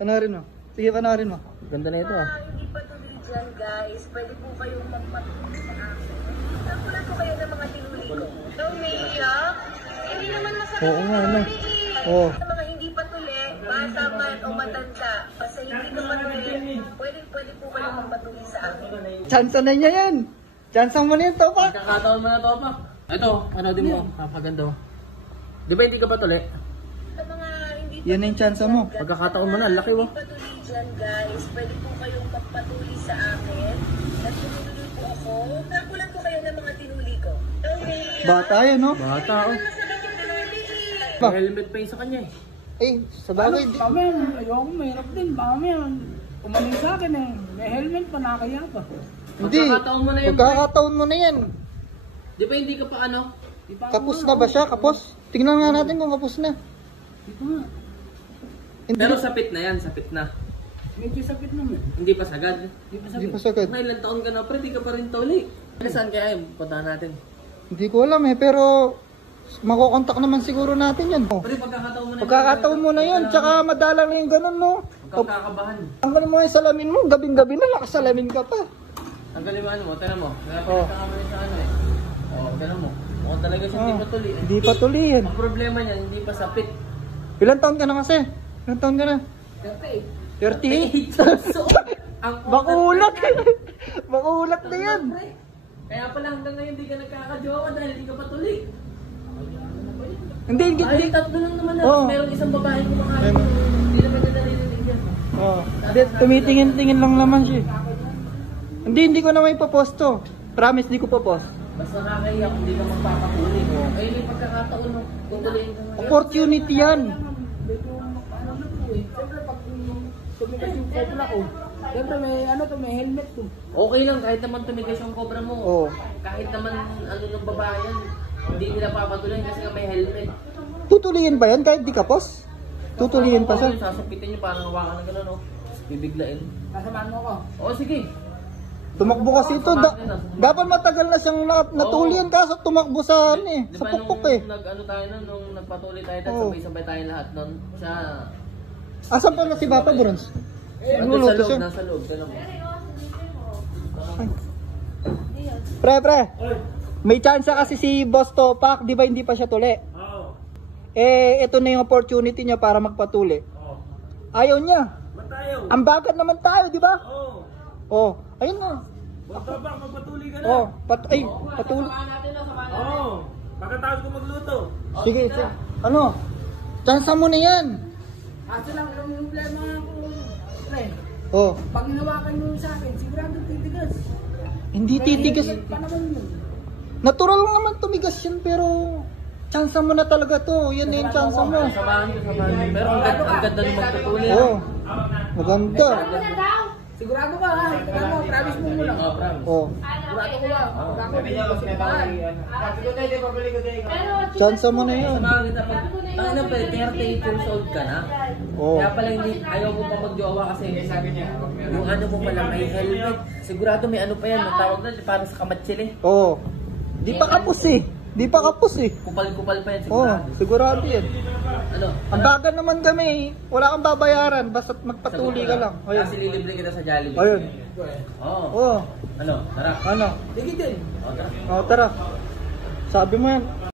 Panoorin mo. Sige, panoorin mo. Ganda na ito ah. Hindi pa tuloy dyan guys, pwede po kayong magpatuloy sa akin. Nakulan po kayo ng mga tinuli ko. So, umiiyak? Hindi naman masakit. Oo nga, ano. Oo. Sa mga hindi patuloy, bata man o matanda, basta hindi ka patuloy, pwede po kayong magpatuloy sa akin. Chance na niya yan. Chance mo na yan, Topak. Kakataon mo na to pa. Ito, ano din mo. Papaganda mo. Di ba hindi ka patuloy? Sa mga hindi Yan yung chance mo. Pagkakataon mo na, laki mo. hindi patuloy dyan guys, pwede po kayong magpatuloy sa akin. At tumuloy po ako. Nakulan ko kayo ng mga tinuli ko. Okay. Bata yan, no? Bata oh. Masakit yung tinuli eh. Ba? May helmet pa yung sa kanya eh. Eh, sa bagay. Kami, ayoko, mahirap din. Baka may umaling sa akin eh. May helmet pa, nakakaya pa. Hindi. Pagkakataon mo na yan. Pagkakataon mo na yan. Di ba hindi ka pa ano? Di pa ako Kapos na ba siya? Kapos? Tingnan nga natin kung kapos na. Di pa nga. Hindi, Pero sapit na yan, sapit na. Medyo sakit naman. Hindi pa sagad. Di pa hindi sakit. pa sagad. May ilang taon ka na, pero di ka pa rin tuli. Saan kaya yung puntahan natin? Hindi ko alam eh, pero makokontak naman siguro natin yan. Oh. Pero pagkakataon mo na Pagkakataon mo na yun, tsaka madalang na yung ganun, no? Pagkakabahan. Tanggalin mo yung salamin mo, gabing-gabi na nakasalamin ka pa. Tanggalin mo ano mo, tinan mo. Oh. Napakita ka mo sa ano eh. Oo, tinan mo. Mukhang talaga siya hindi pa tuli eh. Hindi pa tuli yan. Ang problema niya, hindi pa sapit. Ilan taon ka na kasi? Ilan taon ka na? 38? So, ang Bakulat! Bakulat na yan! Kaya pala hanggang ngayon hindi ka nagkakajowa dahil hindi ka pa tuli. Hindi, hindi. Ay, tatlo lang naman na. Oo. Meron isang babae kumakain. Hindi naman niya narinig yan. Oh. Hindi, tumitingin-tingin lang naman siya. Hindi ko na may paposto. Promise, di ko papost. Basta nakakahiya kung hindi ka magpapatuli. Ay, may pagkakataon mo. Tutuloyin ka ngayon. Opportunity yan. Medyo ano na po eh. Siyempre pag tumigas yung cobra ko, siyempre may ano to, may helmet to. Okay lang, kahit naman tumigas yung cobra mo. Oo. Kahit naman ano ng babae yan. Hindi nila papatuloyin kasi nga may helmet. Tutuliin ba yan kahit di kapos? Tutuliin pa siya? Sasapitin niyo parang hawakan ng gano'n, no? Bibiglain. Kasamahan mo ko. Oo, sige. Tumakbo kasi ito. Dapat matagal na siyang natulian kaso tumakbo sa ano eh. Di Sa ba pukpok nung eh. nag-ano tayo nun, nung nagpatuloy tayo, Oo. sabay-sabay tayo lahat nun. Siya, Asan pa na si Papa Bronze? nandun sa Nagluluto loob, siya. nasa loob. Tinan mo. Pre. May chance kasi si Boss Topak, di ba hindi pa siya tuli? Oo. Eh, ito na yung opportunity niya para magpatuli. Oo. Ayaw niya. Ba't tayo? Ang bagat naman tayo, di ba? Oo. Oh, ayun nga. Basta ba, magpatuloy ka na? Oh, patuli. Oo. Pagkatapos ko magluto. Sige, sige. Ano? Chance mo na yan. Kaso lang, yung problema ko, pre. Oh, Pag hinawakan mo sa akin, sigurado titigas. hindi titigas. Kaya pa naman yun. Natural lang naman tumigas yan, pero chance mo na talaga to. Yan na yung chance mo. Samahan ko. Pero ang ganda ng magpatuloy. Oh, maganda. Sigurado ka ha? Sigurado, promise mo muna. Oo, promise. Oh, Sigurado ko ba? Sigurado ko ba? chance mo na yan. Samahan kita pag, tayo na pala, 38 years old ka na. Oh. Kaya pala hindi, ayaw mo pa magjowa kasi yung ano mo pala may helmet. Sigurado may ano pa yan, ang tawag na para sa kamatsili. Oh. Di pa kapos eh. Di pa kapos eh. Kupal-kupal pa yan, Oh, sigurado. sigurado yan. Ano? Ang bagal naman kami, wala kang babayaran, basta't magpatuli ka lang. Kasi Ayun. lilibre kita sa Jollibee. Ayun. Oo. Oh, Ano? Tara. ano? Sige din. O, tara. Oh, tara. Sabi mo yan.